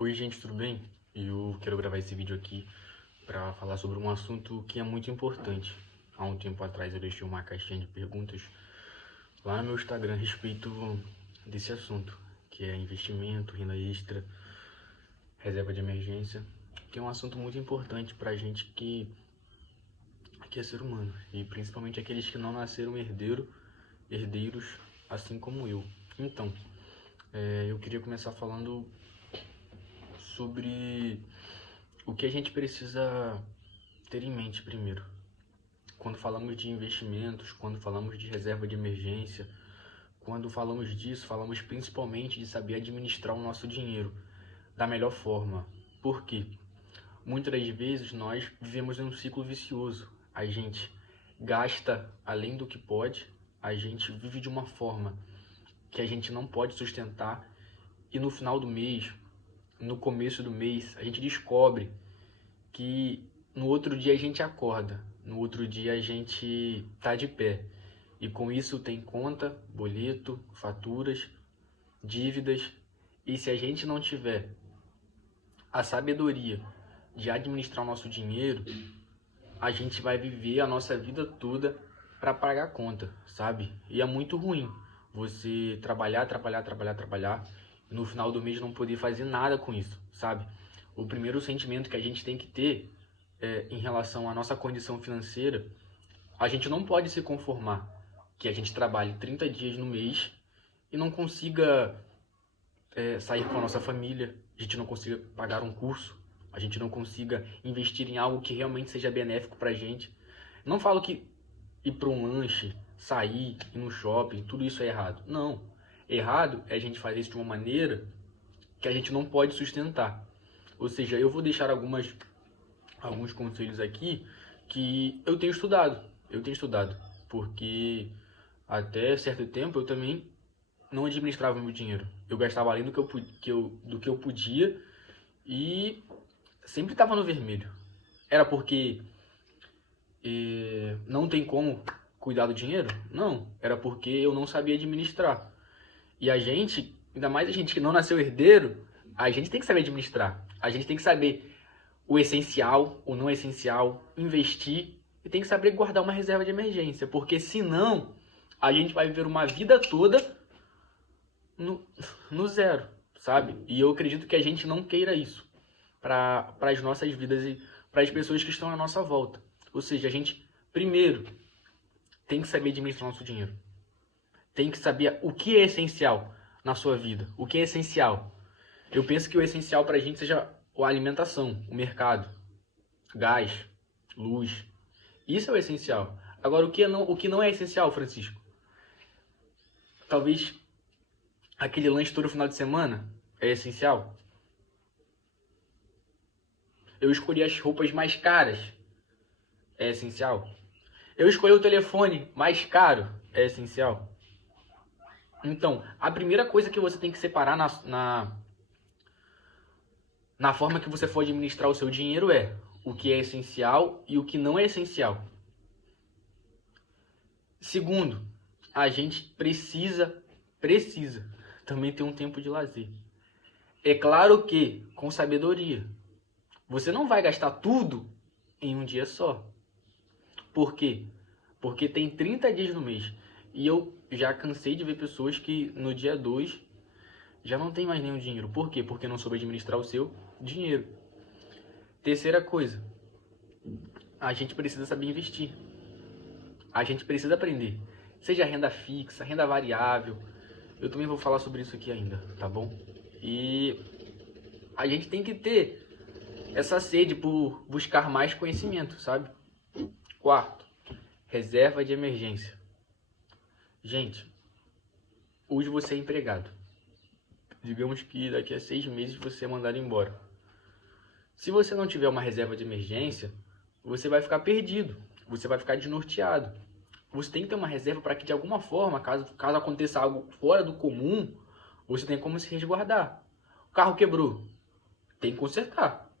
Oi gente, tudo bem? Eu quero gravar esse vídeo aqui para falar sobre um assunto que é muito importante. Há um tempo atrás eu deixei uma caixinha de perguntas lá no meu Instagram a respeito desse assunto, que é investimento, renda extra, reserva de emergência, que é um assunto muito importante para a gente que é ser humano, e principalmente aqueles que não nasceram herdeiros, assim como eu. Então, eu queria começar falando sobre o que a gente precisa ter em mente primeiro. Quando falamos de investimentos, quando falamos de reserva de emergência, quando falamos disso, falamos principalmente de saber administrar o nosso dinheiro da melhor forma. Por quê? Muitas das vezes nós vivemos em um ciclo vicioso. A gente gasta além do que pode, a gente vive de uma forma que a gente não pode sustentar e no final do mês, no começo do mês, a gente descobre que no outro dia a gente acorda, no outro dia a gente tá de pé. E com isso tem conta, boleto, faturas, dívidas. E se a gente não tiver a sabedoria de administrar o nosso dinheiro, a gente vai viver a nossa vida toda para pagar a conta, sabe? E é muito ruim você trabalhar, e no final do mês não poder fazer nada com isso, sabe? O primeiro sentimento que a gente tem que ter em relação à nossa condição financeira, a gente não pode se conformar que a gente trabalhe 30 dias no mês e não consiga sair com a nossa família, a gente não consiga pagar um curso, a gente não consiga investir em algo que realmente seja benéfico pra gente. Não falo que ir para um lanche, sair, ir no shopping, tudo isso é errado. Não. Errado é a gente fazer isso de uma maneira que a gente não pode sustentar. Ou seja, eu vou deixar alguns conselhos aqui que eu tenho estudado. Porque até certo tempo eu também não administrava meu dinheiro. Eu gastava além do que eu podia e sempre estava no vermelho. Era porque não tem como cuidar do dinheiro? Não. Era porque eu não sabia administrar. E a gente, ainda mais a gente que não nasceu herdeiro, a gente tem que saber administrar. A gente tem que saber o essencial, o não essencial, investir e tem que saber guardar uma reserva de emergência, porque senão a gente vai viver uma vida toda no zero, sabe? E eu acredito que a gente não queira isso para as nossas vidas e para as pessoas que estão à nossa volta. Ou seja, a gente primeiro tem que saber administrar nosso dinheiro. Tem que saber o que é essencial na sua vida, o que é essencial. Eu penso que o essencial para a gente seja a alimentação, o mercado, gás, luz. Isso é o essencial. Agora, o que não é essencial, Francisco? Talvez aquele lanche todo final de semana é essencial. Eu escolhi as roupas mais caras é essencial. Eu escolhi o telefone mais caro é essencial. Então, a primeira coisa que você tem que separar na forma que você for administrar o seu dinheiro é o que é essencial e o que não é essencial. Segundo, a gente precisa também ter um tempo de lazer. É claro que com sabedoria. Você não vai gastar tudo em um dia só. Por quê? Porque tem 30 dias no mês. E eu já cansei de ver pessoas que no dia 2 já não tem mais nenhum dinheiro. Por quê? Porque não soube administrar o seu dinheiro. Terceira coisa, a gente precisa saber investir. A gente precisa aprender. Seja renda fixa, renda variável. Eu também vou falar sobre isso aqui ainda, tá bom? E a gente tem que ter essa sede por buscar mais conhecimento, sabe? Quarto, reserva de emergência. Gente, hoje você é empregado. Digamos que daqui a 6 meses você é mandado embora. Se você não tiver uma reserva de emergência, você vai ficar perdido, você vai ficar desnorteado. Você tem que ter uma reserva para que de alguma forma, caso aconteça algo fora do comum, você tem como se resguardar. O carro quebrou, tem que consertar.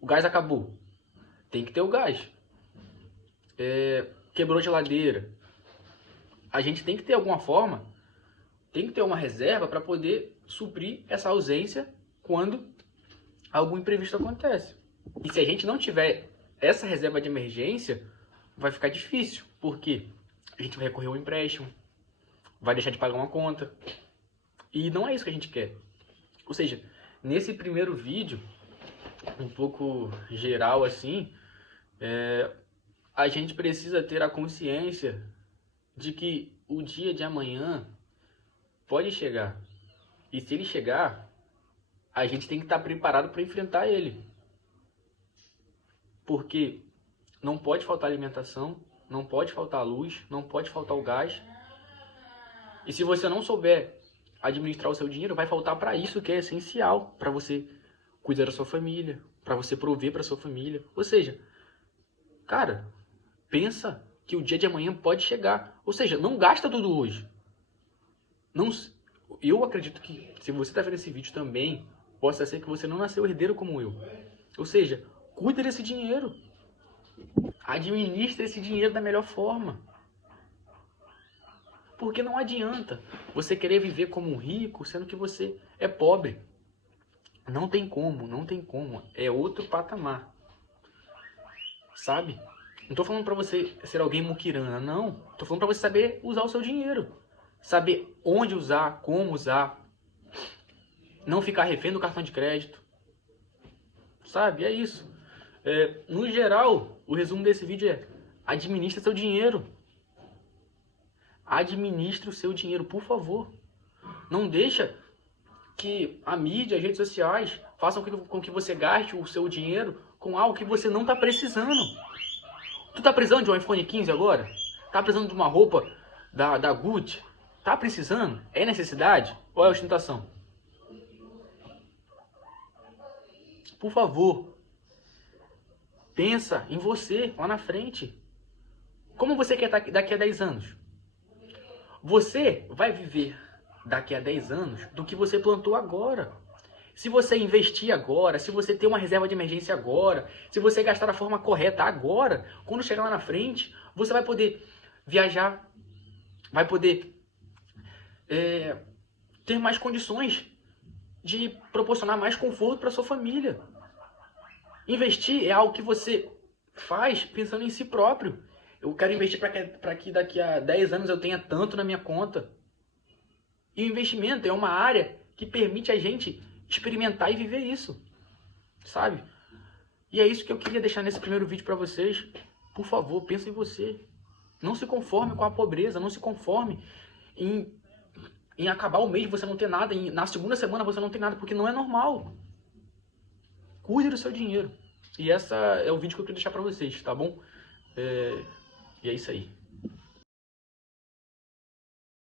O gás acabou, tem que ter o gás. Quebrou a geladeira. A gente tem que ter alguma forma, tem que ter uma reserva para poder suprir essa ausência quando algum imprevisto acontece. E se a gente não tiver essa reserva de emergência, vai ficar difícil. Por quê? A gente vai recorrer ao empréstimo, vai deixar de pagar uma conta. E não é isso que a gente quer. Ou seja, nesse primeiro vídeo, um pouco geral assim, a gente precisa ter a consciência de que o dia de amanhã pode chegar. E se ele chegar, a gente tem que estar preparado para enfrentar ele. Porque não pode faltar alimentação, não pode faltar luz, não pode faltar o gás. E se você não souber administrar o seu dinheiro, vai faltar para isso que é essencial, para você cuidar da sua família, para você prover para sua família. Ou seja, cara, pensa que o dia de amanhã pode chegar. Ou seja, não gasta tudo hoje. Não, eu acredito que se você está vendo esse vídeo também, possa ser que você não nasceu herdeiro como eu. Ou seja, cuida desse dinheiro. Administre esse dinheiro da melhor forma. Porque não adianta você querer viver como um rico, sendo que você é pobre. Não tem como, não tem como. É outro patamar. Sabe? Não tô falando pra você ser alguém muquirana, não. Tô falando pra você saber usar o seu dinheiro. Saber onde usar, como usar. Não ficar refém do cartão de crédito. Sabe? É isso. No geral, o resumo desse vídeo é: administre seu dinheiro. Administre o seu dinheiro, por favor. Não deixa que a mídia, as redes sociais façam com que você gaste o seu dinheiro com algo que você não está precisando. Tu tá precisando de um iPhone 15 agora? Tá precisando de uma roupa da Gucci? Tá precisando? É necessidade? Ou é ostentação? Por favor, pensa em você lá na frente. Como você quer estar daqui a 10 anos? Você vai viver daqui a 10 anos do que você plantou agora. Se você investir agora, se você ter uma reserva de emergência agora, se você gastar da forma correta agora, quando chegar lá na frente, você vai poder viajar, vai poder ter mais condições de proporcionar mais conforto para sua família. Investir é algo que você faz pensando em si próprio. Eu quero investir para que daqui a 10 anos eu tenha tanto na minha conta. E o investimento é uma área que permite a gente experimentar e viver isso, sabe? E é isso que eu queria deixar nesse primeiro vídeo para vocês. Por favor, pense em você. Não se conforme com a pobreza, não se conforme em acabar o mês você não ter nada, na segunda semana você não tem nada, porque não é normal. Cuide do seu dinheiro. E esse é o vídeo que eu queria deixar para vocês, tá bom? E é isso aí.